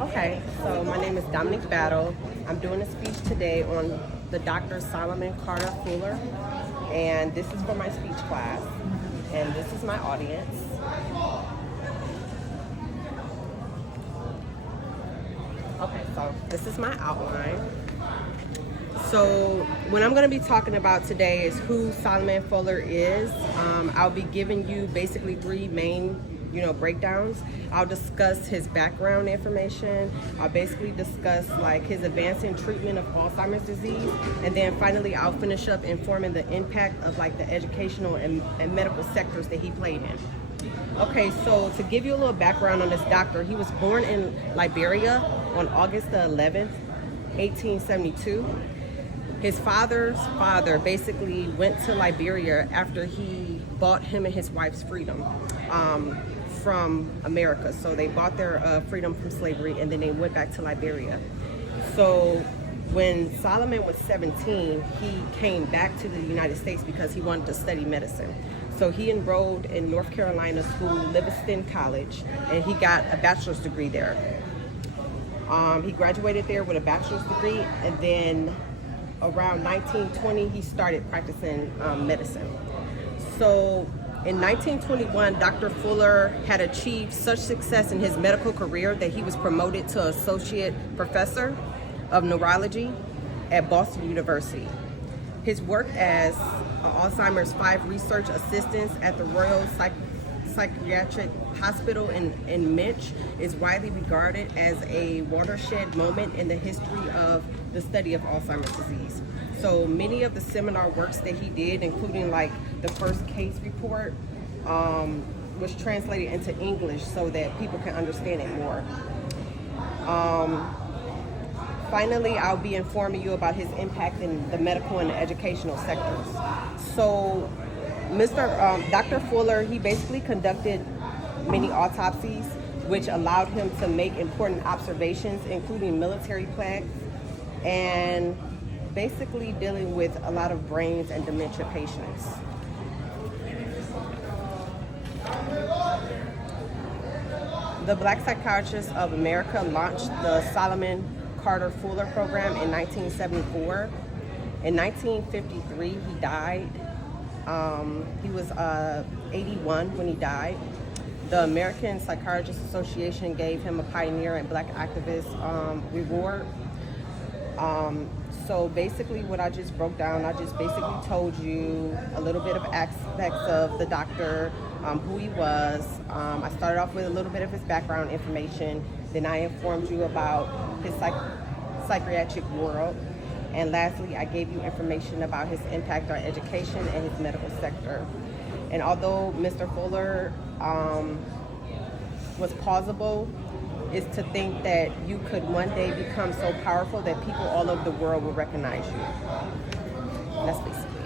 Okay, so my name is Dominique Battle. I'm doing a speech today on the Dr. Solomon Carter Fuller, and this is for my speech class, and this is my audience. Okay, so this is my outline. So what I'm going to be talking about today is who Solomon Fuller is. I'll be giving you basically three main breakdowns. I'll discuss his background information. I'll basically discuss like his advancing treatment of Alzheimer's disease, and then finally I'll finish up informing the impact of like the educational and medical sectors that he played in. Okay, so to give you a little background on this doctor, he was born in Liberia on August the 11th, 1872. His father's father basically went to Liberia after he bought him and his wife's freedom from America. So they bought their freedom from slavery, and then they went back to Liberia. So when Solomon was 17, he came back to the United States because he wanted to study medicine. So he enrolled in North Carolina school, Livingston College, and he got a bachelor's degree there. He graduated there with a bachelor's degree, and then around 1920, he started practicing medicine. So in 1921, Dr. Fuller had achieved such success in his medical career that he was promoted to associate professor of neurology at Boston University. His work as Alzheimer's 5 research assistant at the Royal Psychiatric Hospital in Mitch is widely regarded as a watershed moment in the history of the study of Alzheimer's disease. So many of the seminar works that he did, including like the first case report, was translated into English so that people can understand it more. Finally, I'll be informing you about his impact in the medical and educational sectors. So Dr. Fuller, he basically conducted many autopsies, which allowed him to make important observations, including military plaques, and basically dealing with a lot of brains and dementia patients. The Black Psychiatrists of America launched the Solomon Carter Fuller program in 1974. In 1953, he died. He was 81 when he died. The American Psychiatrists Association gave him a Pioneer and Black Activist reward. So basically what I just broke down, I just basically told you a little bit of aspects of the doctor, who he was. I started off with a little bit of his background information. Then I informed you about his psychiatric world. And lastly, I gave you information about his impact on education and his medical sector. And although Mr. Fuller was plausible, is to think that you could one day become so powerful that people all over the world will recognize you. That's basically